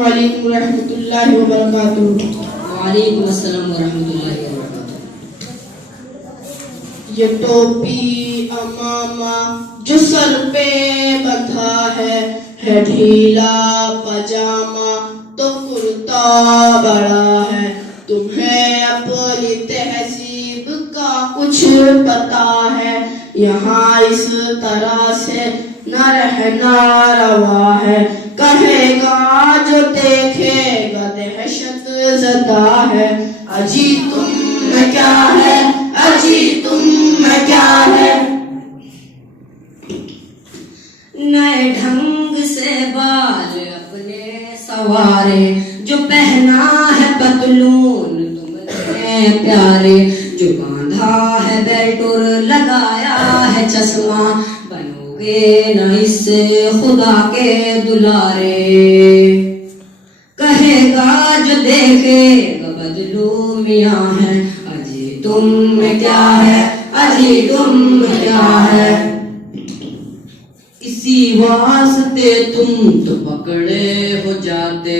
अस्सलामुअलैकुम रहमतुल्लाहि व बरकातुहू। वालेकुम अस्सलाम व रहमतुल्लाहि व बरकातुहू। ये टोपी अमामा जो सर पे बंधा है ढीला पजामा तो कुर्ता बड़ा है। तुम्हें अपनी तहजीब का कुछ पता है? यहाँ इस तरह से न रहना रवा है। कहेगा जो देखेगा दहशत ज़दा है। अजी तुम में क्या है, अजी तुम में क्या है। नए ढंग से बाल अपने सवारे, जो पहना है पतलून तुमने प्यारे, जो बांधा है बेल्ट और लगाया है चश्मा, बनोगे न इससे खुदा के दुलारे। कहेगा जो देखेगा बदलू मियाँ है। अजी तुम में क्या है, अजी तुम में क्या है। इसी वास्ते तुम तो पकड़े हो जाते,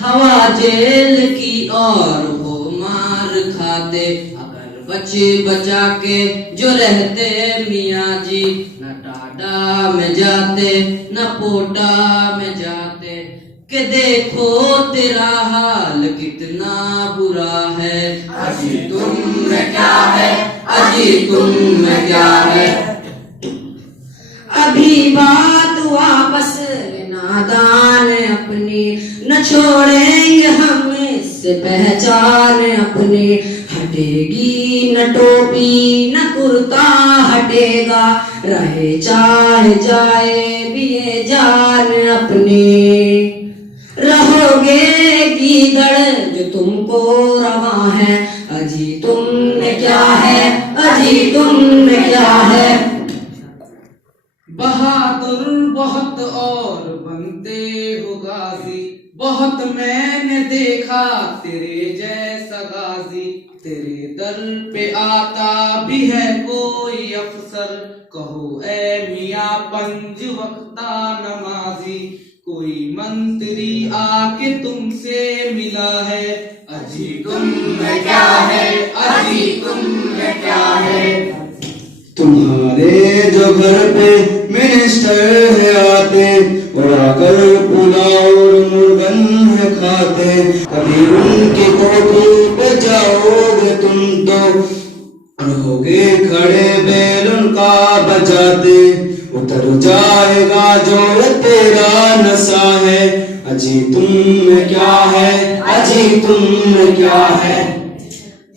हवा जेल की और वो मार खाते। अगर बचे बचा के जो रहते मियाँ जी, न टाडा में जाते न पोटा में जाते। कि देखो तेरा हाल कितना बुरा है। अजी तुम में क्या है, अजी तुम में क्या है। अभी बात वापस नादान अपनी, न छोड़ेंगे हम इससे पहचान अपनी। हटेगी न टोपी न कुर्ता हटेगा, रहे चाहे जाए भी ये जान अपनी। रहोगे कीदड़ जो तुमको रवा है। अजी तुम में क्या है, अजी तुम में क्या है। बहादुर बहुत और बनते हो गाजी, बहुत मैंने देखा तेरे जैसा गाजी। तेरे दर पे आता भी है कोई अफसर, कहो ए मियाँ पंज वक्ता नमाजी। कोई मंत्री आके तुमसे मिला है। अजी तुम में क्या है, अजी तुम में क्या है। तुम्हारे जो घर पे मिनिस्टर है आते, और आकर पुलाव और मुर्गन है खाते। कभी उनकी कोठी पे जाओगे तुम तो रहोगे खड़े बैल उनका बजाते। उतर जाएगा जो तेरा नशा है। अजी तुम में क्या है, अजी तुम में क्या है।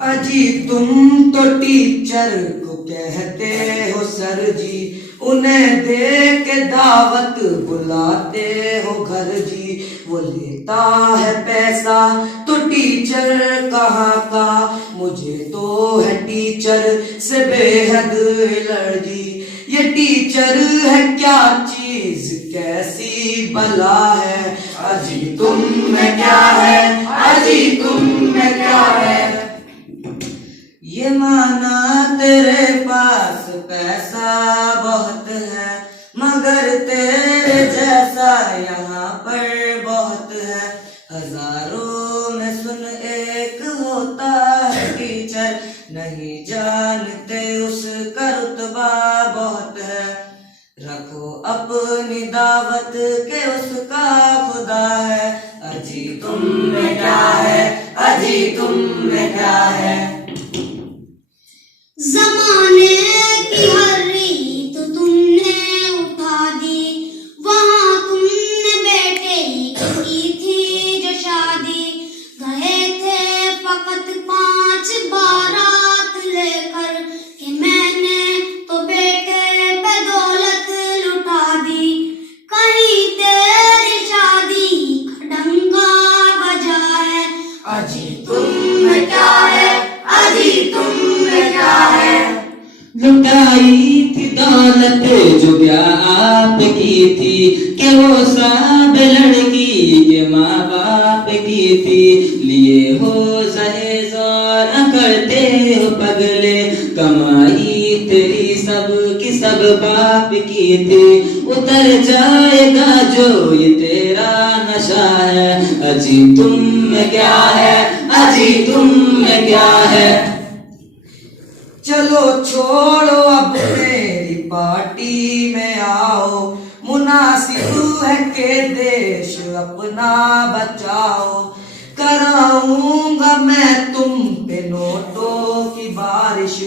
अजी तुम तो टीचर को कहते हो सर जी, उन्हें दे के दावत बुलाते हो घर जी। वो लेता है पैसा तो टीचर कहाँ का, मुझे तो है टीचर से बेहद एलर्जी। ये टीचर है क्या चीज, कैसी बला है। अजी तुम में क्या है, अजी तुम में क्या है। ये माना तेरे पास पैसा बहुत है, मगर तेरे जैसा यहाँ पर बहुत है। हजारों में सुन एक होता है टीचर, नहीं जानते उसका रुतबा बहुत है। रखो अपनी दावत के उसका खुदा है। अजी तुम में क्या है, अजी तुम में क्या है। ज़माने की हर रीत तुमने उठा दी, वहाँ तुमने बेटे की थी जो शादी। गए थे फकत 5 बारात लेकर, कि मैंने तो बेटे पे दौलत लुटा दी। कहीं तेरी शादी का डंका बजा है। अजी तुम में क्या है, अजी तुम में क्या है। लुटाई थी दौलत जो क्या आपकी थी, कि वो सब लड़की के माँ बाप की थी। लिए हो सहेज और करते हो पगले, कमाई तेरी सब की सब पाप की थी, उतर जाएगा जो ये तेरा नशा है। अजी तुम में क्या है, अजी तुम में क्या है। चलो छोड़ो अब मेरी पार्टी में आओ, मुनासिब है के देश अपना बचाओ। कराऊंगा मैं तुम पे नोटों की बारिश,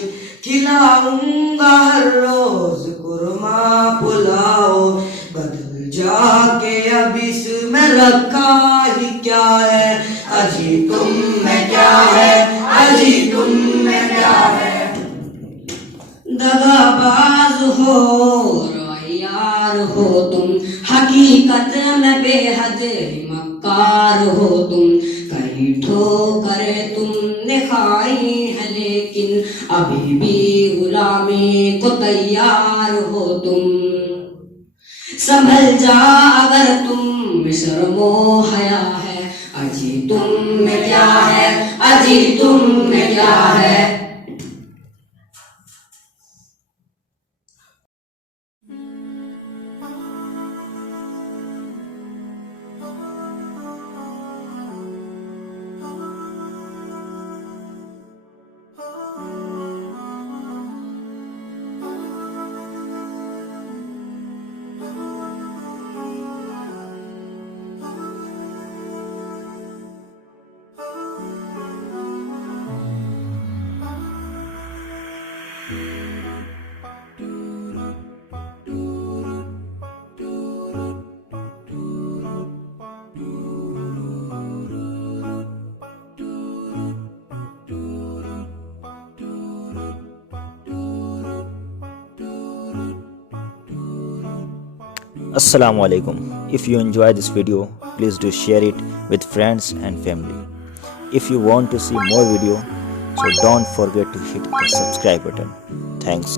खिलाऊंगा हर रोज कुरमा पुलाओ। बदल जाके अब इसमें रखा ही क्या है, अजी तुम में क्या है, अजी तुम में क्या है। दगाबाज हो यार हो तुम, हकीकत में बेहद मक्कार हो तुम। कई ठोकरे तुमने खाई है लेकिन अभी भी गुलामी को तैयार हो तुम। संभल जा अगर तुम में शर्मो हया है, अजी तुम में क्या है, अजी तुम में क्या है। Assalamualaikum. If you enjoy this video, please do share it with friends and family. If you want to see more video, so don't forget to hit the subscribe button. Thanks.